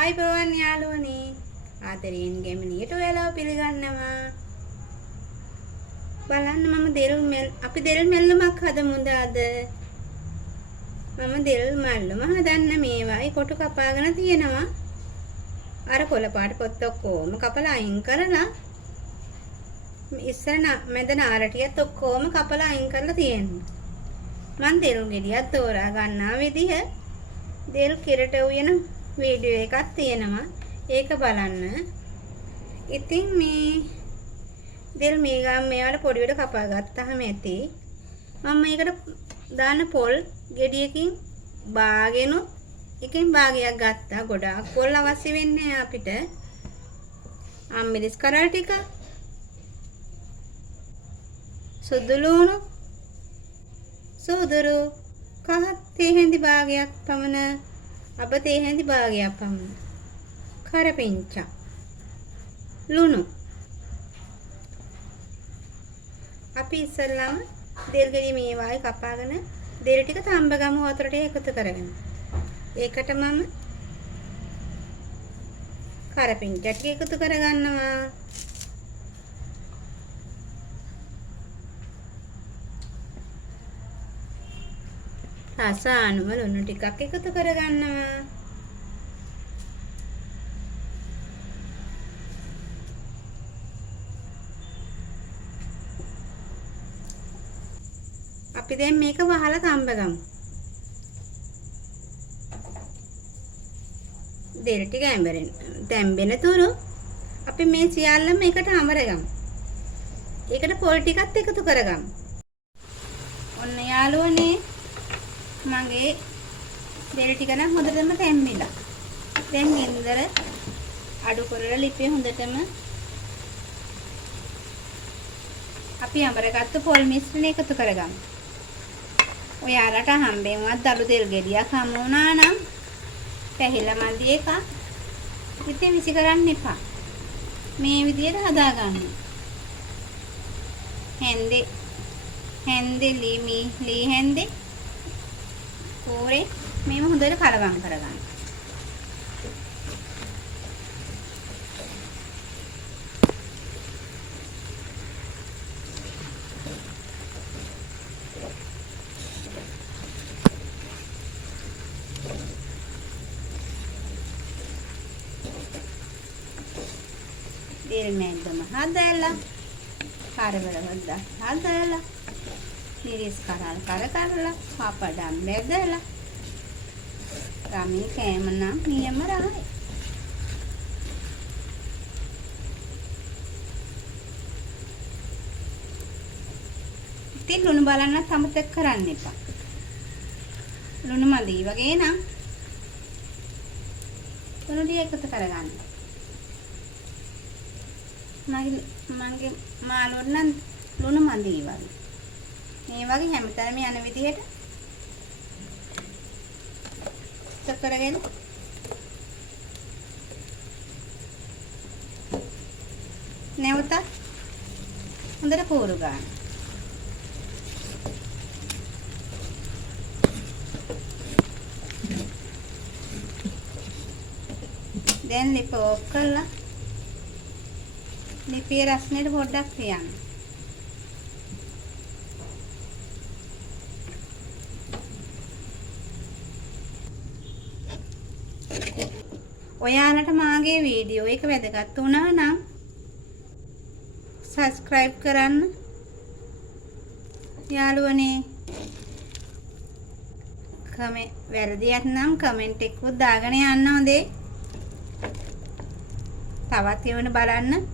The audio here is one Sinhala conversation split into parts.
ආයිබෝවන් යාළුවනේ ආදරයෙන් ගැමිණියට ඔයාලව පිළිගන්නවා බලන්න අපි දෙල් මැල්ලමක් හදමුද අද මම දෙල් මැල්ලම හදන්න මේවායි කොටු කපාගෙන තියෙනවා අර කොළ පාට පොත් ඔක්කොම කපලා අයින් කරලා ඉස්සර මැද නාරටියත් ඔක්කොම කපලා අයින් කරලා තියෙනවා මම දෙල් ගෙඩියක් තෝරා ගන්නා විදිහ දෙල් කිරට උයන වීඩියෝ එකක් තියෙනවා ඒක බලන්න. ඉතින් මේ දෙල් මේවට පොඩි වෙඩ කපා ගත්තාම ඇති. මම මේකට දාන්න පොල් ගෙඩියකින් බාගෙන එකෙන් භාගයක් ගත්තා. ගොඩාක් පොල් අවශ්‍ය වෙන්නේ අපිට. අම්මිරිස් කරල් ටික. සුදු ලුණු. සුදුරු කහ තේ හැඳි භාගයක් පමණ අප තේ හැඳි භාගයක් පමණ කරපිංචා ලුණු අපි ඉස්සෙල්ලාම දෙල් ගෙඩිය මේ වායි කපාගෙන දෙල් ටික තඹ ගමු වතුරට එකතු කරගෙන ඒකට මම කරපිංචා ටික එකතු කරගන්නවා රස අනුව ලුණු ටිකක් එකතු කරගන්නවා. අපි දැන් මේක වහලා තඹ ගමු. දෙල් ටික තැම්බෙන තුරු අපි මේ සියල්ලම එකට අමරගමු. ඒකට පොල් ටිකත් එකතු කරගමු. ඔන්න යාළුවනේ මගේ දෙල් ටික නම් හොඳටම තැම්බිලා. දැන් ගින්දර අඩු කරලා ලිපේ හොඳටම අපි අඹරගත්තු පොල් මිශ්‍රණය එකතු කරගමු. ඔයාලට හම්බෙන්වත් දළු දෙල් ගෙඩියක් හමු වුණා නම් පැහිලා මදි එකක්. ඉතින් විසි කරන්න එපා. මේ විදියට හදාගන්න. හැන්දේ ලී හැන්දේ කෝරේ මේව හොඳට කලවම් කරගන්න. දෙල් මැද්දම හදලා කරවල හදලා මිරිස් කරලා පාපඩම් බෙදලා රාමී කෑම නම් නියම රහයි. ඉතින් ලුණු බලන්නත් අමතක කරන්න එපා. ලුණු මදි වගේ නම් ලුණු ටික එකතු කරගන්න. මගේ මාළුවට නම් ලුණු මදි වගේ. මේ වගේ හැමතැනම යන විදිහට කරගෙන නැවත හොඳට පෝරු ගන්න. දැන් ලිප ඕෆ් කරලා ලිපේ රස්නෙට පොඩ්ඩක් තියන්න. ඔයාලට මාගේ වීඩියෝ එක වැදගත් වුණා නම් subscribe කරන්න යාළුවනේ. වැරදියක් නම් කමෙන්ට් එකක් දාගෙන යන්න හොඳේ. තවත් ඒවන බලන්න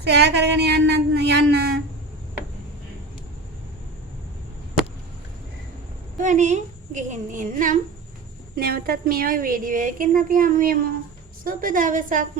ෂෙයා කරගෙන යන්න. වනේ ගෙහින් එන්නම්. නැවතත් මේ වගේ වීඩියෝ එකකින් අපි හමු වෙමු. සුබ දවසක්.